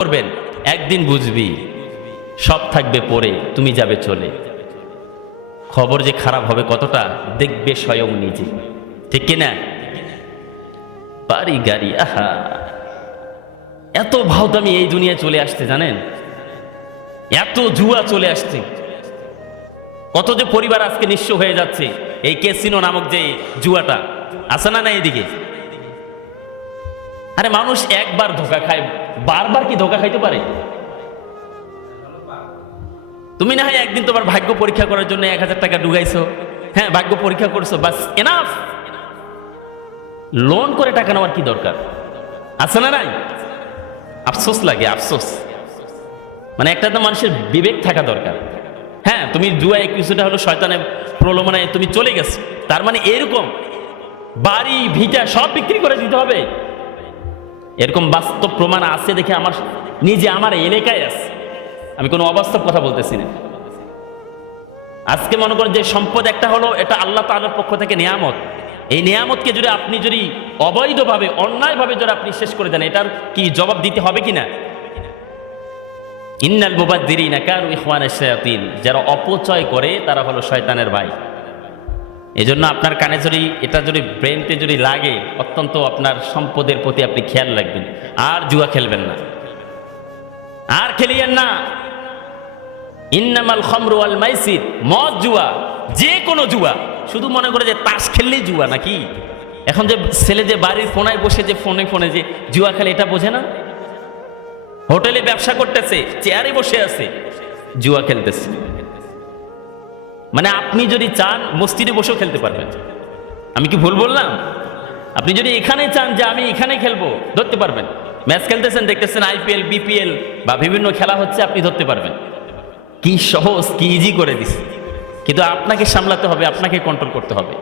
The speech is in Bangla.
করবেন, একদিন বুঝবি সব থাকবে পড়ে, তুমি যাবে চলে। খবর যে খারাপ হবে কতটা দেখবে স্বয়ং নিজে, ঠিক কিনা? বাড়ি গাড়ি, আহা, এত ভাওতামি এই দুনিয়ায় চলে আসছে জানেন, এত জুয়া চলে আসছে, কত যে পরিবার আজকে নিঃস্ব হয়ে যাচ্ছে এই ক্যাসিনো নামক যে জুয়াটা আছে না না এদিকে। আরে মানুষ একবার ধোকা খায়, বারবার কি ধোকা খাইতে পারে? তুমি না হয় একদিন তোমার ভাগ্য পরীক্ষা করার জন্য 1000 টাকা ডুগাইছো, হ্যাঁ ভাগ্য পরীক্ষা করছো, বাস এনাফ। লোন করে টাকা নেওয়ার কি দরকার আছে না নাই? আফসোস লাগে, আফসোস। মানে একটা তো মানুষের বিবেক থাকা দরকার। হ্যাঁ তুমি জুয়ায় কিছুটা হলো শয়তানের প্রলোভনে তুমি চলে গেছো, তার মানে এরকম বাড়ি ভিটা সব বিক্রি করে দিতে হবে এরকম বাস্তব প্রমাণ আছে দেখে আমার নিজে আমার এলাকায় আছে, আমি কোনো অবাস্তব কথা বলতেছি না। আজকে মনে করেন যে সম্পদ একটা হলো, এটা আল্লাহ তাআলার পক্ষ থেকে নিয়ামত। এই নিয়ামতকে যদি আপনি যদি অবৈধভাবে অন্যায়ভাবে যদি আপনি শেষ করে দেন, এটার কি জবাব দিতে হবে কিনা? ইন্নাল মুবাদ্দিরিনা কানু ইখওয়ানাশ শায়াতিন, যারা অপচয় করে তারা হলো শয়তানের ভাই। এজন্য আপনার কানে যদি এটা যদি ব্রেনতে যদি লাগে, অত্যন্ত আপনার সম্পদের প্রতি আপনি খেয়াল রাখবেন, আর জুয়া খেলবেন না, আর খেলিয়েন না। ইন্নামাল খামরু ওয়াল মাইসির, মদ জুয়া, যে কোনো জুয়া, শুধু মনে করে যে তাস খেললেই জুয়া নাকি? এখন যে ছেলে যে বাড়ির ফোনায় বসে যে ফোনে ফোনে যে জুয়া খেলে এটা বোঝে না? হোটেলে ব্যবসা করতেছে, চেয়ারে বসে আছে, জুয়া খেলতেছে। মানে আপনি যদি চান মসজিদে বসেও খেলতে পারবেন। আমি কি ভুল বললাম? আপনি যদি এখানে চান যে আমি এখানে খেলবো, ধরতে পারবেন। ম্যাচ খেলতেছেন, দেখতেছেন আইপিএল বিপিএল বা বিভিন্ন খেলা হচ্ছে, আপনি ধরতে পারবেন। কি সহজ, কি ইজি করে দিছে, কিন্তু আপনাকে সামলাতে হবে, আপনাকে কন্ট্রোল করতে হবে।